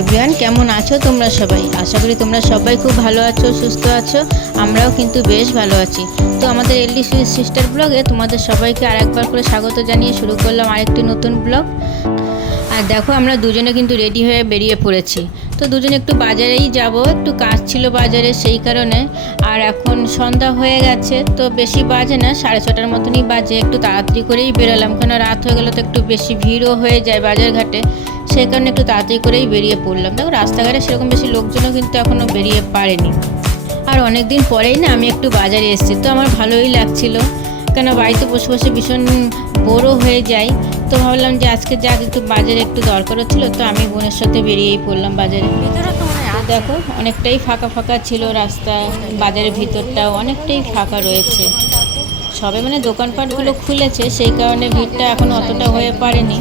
Everyone, কেমন আছো তোমরা সবাই? আশা করি তোমরা সবাই খুব ভালো আছো, সুস্থ আছো। আমরাও কিন্তু বেশ ভালো আছি। তো আমাদের এলডি সিস্টার ব্লগে তোমাদের সবাইকে আরেকবার করে স্বাগত জানিয়ে শুরু করলাম আরেকটি নতুন ব্লগ। আর দেখো, আমরা দুজনে কিন্তু রেডি হয়ে বেরিয়ে পড়েছি। তো দুজনে একটু বাজারেই যাব, একটু কাজ ছিল বাজারে, সেই কারণে। আর এখন সন্ধ্যা হয়ে গেছে, তো বেশি বাজে না, 6:30টার মতনই বাজে। একটু তাড়াতাড়ি করেই বেরোলাম, কেন রাত হয়ে গেলে তো একটু বেশি ভিড়ও হয়ে যায় বাজারঘাটে, সেই কারণে একটু তাড়াতাড়ি করেই বেরিয়ে পড়লাম। দেখো, রাস্তাঘাটে সেরকম বেশি লোকজনও কিন্তু এখনও বেরিয়ে পারেনি। আর অনেক দিন পরেই না আমি একটু বাজারে এসেছি, তো আমার ভালোই লাগছিল, কেন বাড়িতে বসে বসে ভীষণ বোরও হয়ে যাই। তো ভাবলাম যে আজকে যাক, একটু বাজারে একটু দরকারও ছিল, তো আমি বোনের সাথে বেরিয়েই পড়লাম বাজারে। তো দেখো, অনেকটাই ফাঁকা ফাঁকা ছিল রাস্তা, বাজারের ভিতরটাও অনেকটাই ফাঁকা রয়েছে। সবে মানে দোকানপাটগুলো খুলেছে, সেই কারণে ভিড়টা এখন অতটা হয়ে পারেনি।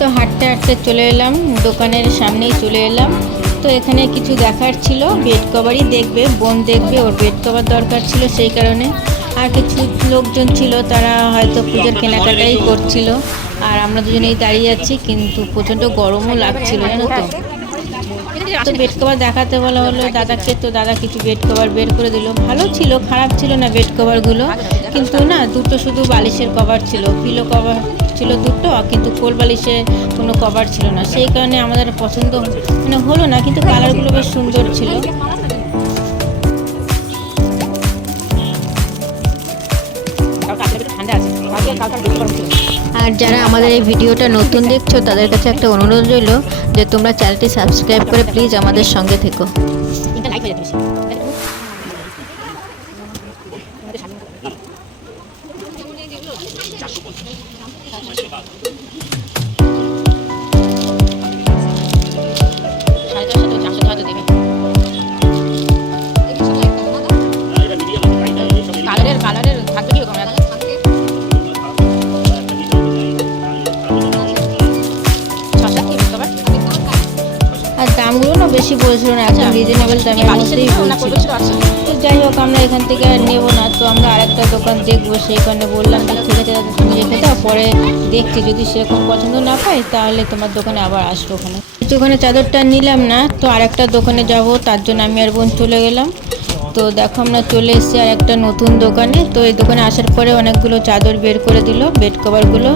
তো হাঁটতে হাঁটতে চলে এলাম দোকানের সামনেই চলে এলাম। তো এখানে কিছু দেখার ছিল, বেড কভারই দেখবে, বোন দেখবে, ওর বেড কভার দরকার ছিল, সেই কারণে। আর কিছু লোকজন ছিল, তারা হয়তো পুজোর কেনাকাটাই করছিল। আর আমরা দুজনেই দাঁড়িয়ে আছি, কিন্তু প্রচণ্ড গরমও লাগছিল, জানো তো। তো বেড কভার দেখাতে বলা হলো দাদাকে, তো দাদা কিছু বেড কভার বের করে দিল। ভালো ছিল, খারাপ ছিল না বেড কভারগুলো, কিন্তু না দুটো শুধু বালিশের কভার ছিল, পিলো কভার ছিল দুটো, কিন্তু কোল বালিশের কোনো কভার ছিল না, সেই কারণে আমাদের পছন্দ মানে হলো না, কিন্তু কালারগুলো বেশ সুন্দর ছিল। আর যারা আমাদের এই ভিডিওটা নতুন দেখছো, তাদের কাছে একটা অনুরোধ রইল যে তোমরা চ্যানেলটি সাবস্ক্রাইব করে প্লিজ আমাদের সঙ্গে থেকো। কালারের থাকবে কি রকম? আর দামগুলো না বেশি বলছিল না, একদম রিজনেবল দামের মধ্যেই বলছিল। তো যাই হোক, আমরা এখান থেকে আর নেবো না, তো আমরা আরেকটা দোকান দেখবো, সেই কারণে বললাম যে ঠিক আছে দাদা, তুমি রেখে দাও, পরে দেখছি যদি সেরকম পছন্দ না পাই তাহলে তোমার দোকানে আবার আসবো। ওখানে চাদরটা নিলাম না, তো আরেকটা দোকানে যাব, তার জন্য আমি আর বোন চলে গেলাম। তো দেখো, আমরা চলে এসেছি আর একটা নতুন দোকানে। তো এই দোকানে আসার পরে অনেকগুলো চাদর বের করে দিল, বেড কভারগুলো।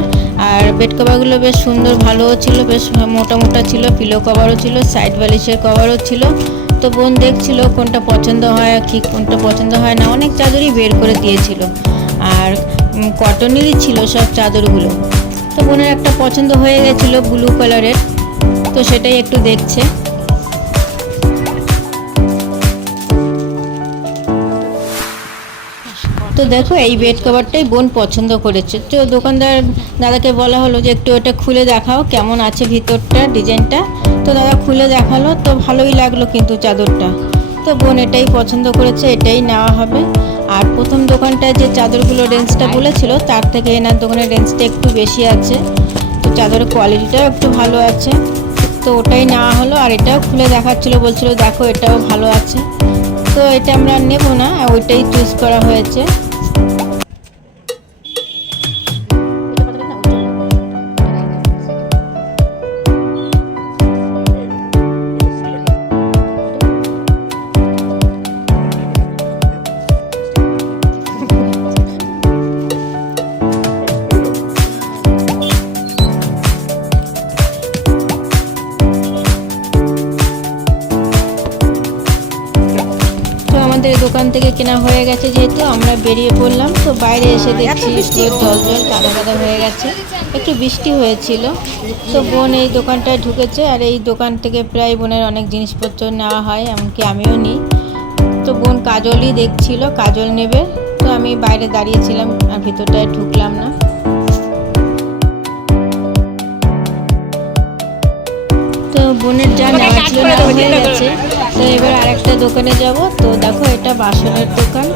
আর বেড কভারগুলো বেশ সুন্দর, ভালোও ছিল, বেশ মোটা মোটা ছিল, পিলো কভারও ছিল, সাইড বালিশের কভারও ছিল। তো বোন দেখছিল কোনটা পছন্দ হয় কি কোনটা পছন্দ হয় না, অনেক চাদরই বের করে দিয়েছিল। আর কটনেরই ছিল সব চাদরগুলো। তো বোনের একটা পছন্দ হয়ে গেছিলো ব্লু কালারের, তো সেটাই একটু দেখছে। তো দেখো, এই বেড কভারটাই বোন পছন্দ করেছে। তো দোকানদার দাদাকে বলা হলো যে একটু এটা খুলে দেখাও কেমন আছে ভিতরটা, ডিজাইনটা। তো দাদা খুলে দেখালো, তো ভালোই লাগলো কিন্তু চাদরটা। তো বোন এটাই পছন্দ করেছে, এটাই নেওয়া হবে। আর প্রথম দোকানটায় যে চাদরগুলো রেঞ্জটা বলেছিল, তার থেকে এনার দোকানের রেঞ্জটা একটু বেশি আছে। তো চাদরের কোয়ালিটিটাও একটু ভালো আছে, তো ওটাই নেওয়া হলো। আর এটাও খুলে দেখাচ্ছিলো, বলছিল দেখো এটাও ভালো আছে। তো এটা আমরা নেব না, ওইটাই চুজ করা হয়েছে। দোকান থেকে কেনা হয়ে গেছে, যেহেতু আমরা বেরিয়ে পড়লাম। তো বাইরে এসে দেখছি জল জল কাদা কাদা হয়ে গেছে, একটু বৃষ্টি হয়েছিল। তো বোন এই দোকানটায় ঢুকেছে, আর এই দোকান থেকে প্রায় বোনের অনেক জিনিসপত্র নেওয়া হয়, এমনকি আমিও নিই। তো বোন কাজলই দেখছিল, কাজল নেবে। তো আমি বাইরে দাঁড়িয়েছিলাম, আর ভিতরটায় ঢুকলাম না। তো বোনের যা নেওয়া ছিল নেওয়া হয়ে গেছে। তো এবার আরেকটা দোকানে যাব। তো দেখো, এটা বাসনের দোকান।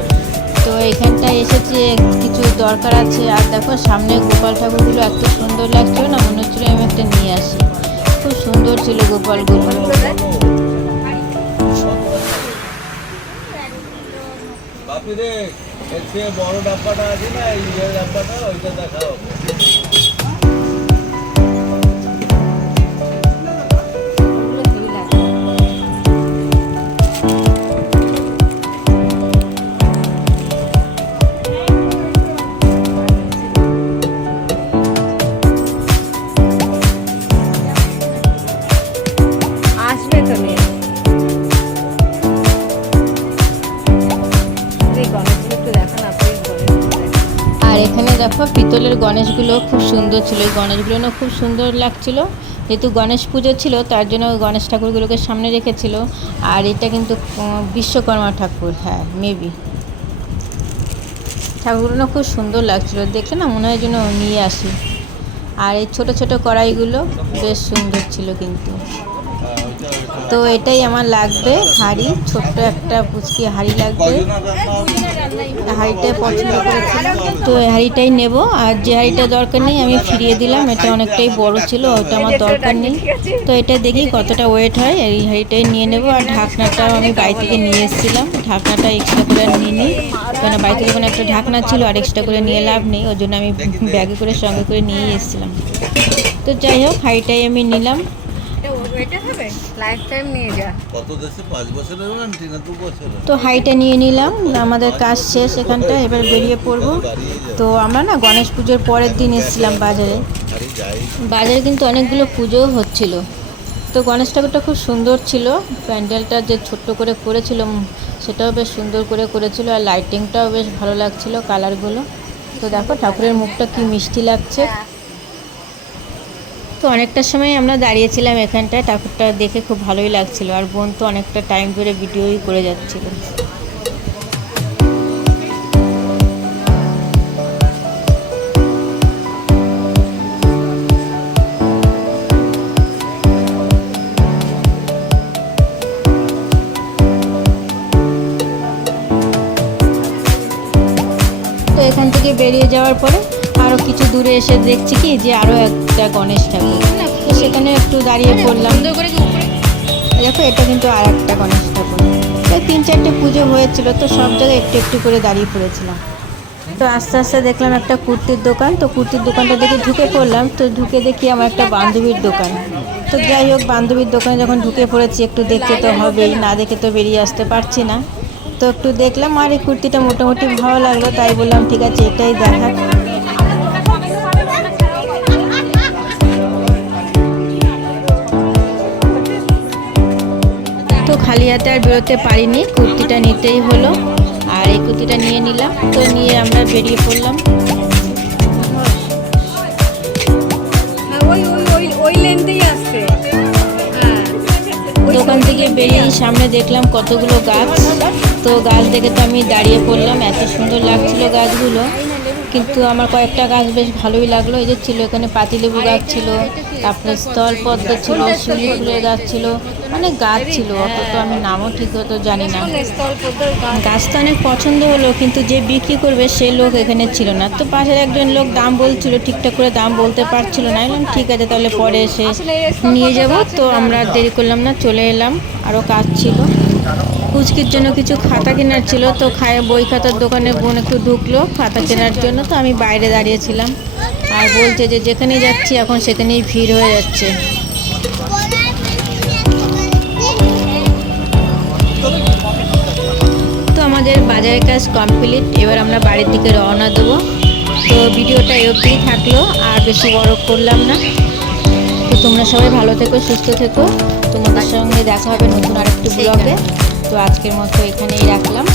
তো এইখানটায় এসেছি, কিছু দরকার আছে। আর দেখো, সামনে গোপাল ঠাকুরগুলো এত সুন্দর লাগছিল না, মনে হচ্ছিল আমি একটা নিয়ে আসি। খুব সুন্দর ছিল গোপালগুলো। আপনি দেখ এর চেয়ে বড় ডাব্বাটা আছে না, এই ডাব্বাটা ওইটা দেখাও। আসবে তো মেয়ে একটু দেখা না আর এখানে দেখো পিতলের গণেশগুলো খুব সুন্দর ছিল। এই গণেশগুলো না খুব সুন্দর লাগছিল, যেহেতু গণেশ পুজো ছিল তার জন্য গণেশ ঠাকুরগুলোকে সামনে রেখেছিল। আর এটা কিন্তু বিশ্বকর্মা ঠাকুর, হ্যাঁ মেবি। ঠাকুরগুলো না খুব সুন্দর লাগছিল, দেখলে না মনে হয় যেন নিয়ে আসি। আর এই ছোট ছোট কড়াইগুলো বেশ সুন্দর ছিল কিন্তু। তো এটাই আমার লাগবে, হাঁড়ি, ছোট্ট একটা পুচকি হাঁড়ি লাগবে। হাঁড়িটাই পছন্দ করেছিলাম, তো এই হাঁড়িটাই নেব। আর যে হাঁড়িটা দরকার নেই আমি ফিরিয়ে দিলাম, এটা অনেকটাই বড় ছিল, ওটা আমার দরকার নেই। তো এটা দেখি কতটা ওয়েট হয়, এই হাঁড়িটাই নিয়ে নেব। আর ঢাকনাটাও আমি বাড়ি থেকে নিয়ে এসেছিলাম, ঢাকনাটা এক্সট্রা করে নিয়ে নিই, কারণ বাড়ি থেকে কোনো একটা ঢাকনা ছিল আর এক্সট্রা করে নিয়ে লাভ নেই, ওই জন্য আমি ব্যাগে করে সঙ্গে করে নিয়েই এসেছিলাম। তো যাই হোক, হাঁড়িটাই আমি নিলাম। তো হাইটা নিয়ে নিলাম, আমাদের কাজ শেষ এখানটা, এবার বেরিয়ে পড়বো। তো আমরা না গণেশ পুজোর পরের দিন এসেছিলাম বাজারে। বাজারে কিন্তু অনেকগুলো পুজোও হচ্ছিল। তো গণেশ ঠাকুরটা খুব সুন্দর ছিল, প্যান্ডেলটা যে ছোট্ট করে করেছিল সেটাও বেশ সুন্দর করে করেছিল, আর লাইটিংটাও বেশ ভালো লাগছিল, কালারগুলো। তো দেখো ঠাকুরের মুখটা কি মিষ্টি লাগছে। তো অনেকটা সময় আমরা দাঁড়িয়েছিলাম এখানটায়, ঠাকুরটা দেখে খুব ভালোই লাগছিল। আর বোন তো অনেকটা টাইম ধরে ভিডিওই করে যাচ্ছিল। তো এখান থেকে বেরিয়ে যাওয়ার পরে আরও কিছু দূরে এসে দেখছি কি যে আরও একটা গণেশ ঠাকুর, তো সেখানে একটু দাঁড়িয়ে পড়লাম। দেখো এটা কিন্তু আর একটা গণেশ ঠাকুর। তো 3-4টে পুজো হয়েছিল, তো সব জায়গায় একটু একটু করে দাঁড়িয়ে পড়েছিলাম। তো আস্তে আস্তে দেখলাম একটা কুর্তির দোকান, তো কুর্তির দোকানটা দেখে ঢুকে পড়লাম। তো ঢুকে দেখি আমার একটা বান্ধবীর দোকান। তো যাই হোক, বান্ধবীর দোকানে যখন ঢুকে পড়েছি একটু দেখতে তো হবেই, না দেখে তো বেরিয়ে আসতে পারছি না। তো একটু দেখলাম, আর এই কুর্তিটা মোটামুটি ভালো লাগলো, তাই বললাম ঠিক আছে এটাই দেখা। তো খালি হাতে আর বেরোতে পারিনি, কুর্তিটা নিতেই হলো। আর এই কুর্তিটা নিয়ে নিলাম, তো নিয়ে আমরা বেরিয়ে পড়লাম। দোকান থেকে বেরিয়ে সামনে দেখলাম কতগুলো গাছ, তো গাছ দেখে তো আমি দাঁড়িয়ে পড়লাম, এত সুন্দর লাগছিল গাছগুলো। কিন্তু আমার কয়েকটা গাছ বেশ ভালোই লাগলো। এই যে ছিল এখানে পাতিলেবু গাছ ছিল, তারপরে স্থলপদ্ম ছিল, শিউলি ফুলের গাছ ছিল, অনেক গাছ ছিল, অত তো আমি নামও ঠিক হতো জানি না। গাছটা অনেক পছন্দ হলো, কিন্তু যে বিক্রি করবে সে লোক এখানে ছিল না। তো পাশের একজন লোক দাম বলছিল, ঠিকঠাক করে দাম বলতে পারছিল না। এলাম ঠিক আছে তাহলে পরে এসে নিয়ে যাব। তো আমরা দেরি করলাম না, চলে এলাম, আরও কাজ ছিল। পুচকির জন্য কিছু খাতা কেনার ছিল, তো বই খাতার দোকানে বোন একটু ঢুকলো খাতা কেনার জন্য। তো আমি বাইরে দাঁড়িয়েছিলাম, আর বলছে যে যেখানে যাচ্ছি এখন সেখানেই ভিড় হয়ে যাচ্ছে। তো আমাদের বাজারের কাজ কমপ্লিট, এবার আমরা বাড়ির দিকে রওনা দেবো। তো ভিডিওটা অবধিই থাকলো, আর বেশি বড় করলাম না। তো তোমরা সবাই ভালো থেকো, সুস্থ থেকো, তোমাদের সঙ্গে দেখা হবে নতুন আরেকটি ব্লগে। তো আজকের মতো এখানেই রাখলাম।